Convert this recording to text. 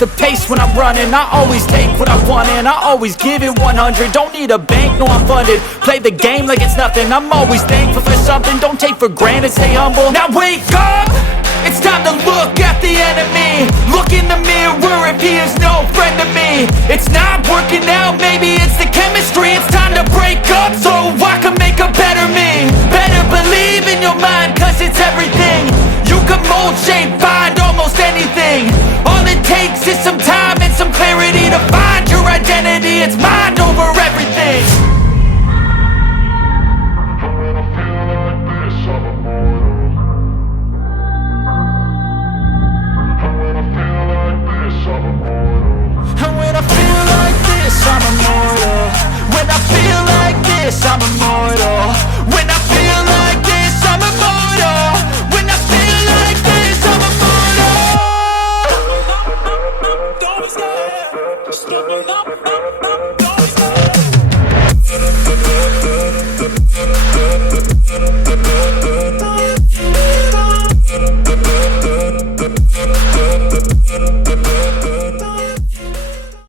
the pace when I'm running. I always take what I want and I always give it 100. Don't need a bank, no I'm funded. Play the game like it's nothing. I'm always thankful for something. Don't take for granted, stay humble. Now wake up! It's time to look at the enemy. Look in the mirror if he is no friend to me. It's not working out, maybe it's the chemistry. It's time to break up so I can make a better me. Better believe in your mind, cause it's everything. You can mold, shape, find almost anything. All it takes is some time and some clarity to find your identity. It's mind over everything. And when I feel like this, I'm immortal. When I feel like this, I'm immortal. When I feel like this, I'm immortal. When I feel like this, I'm immortal. Don't stop, just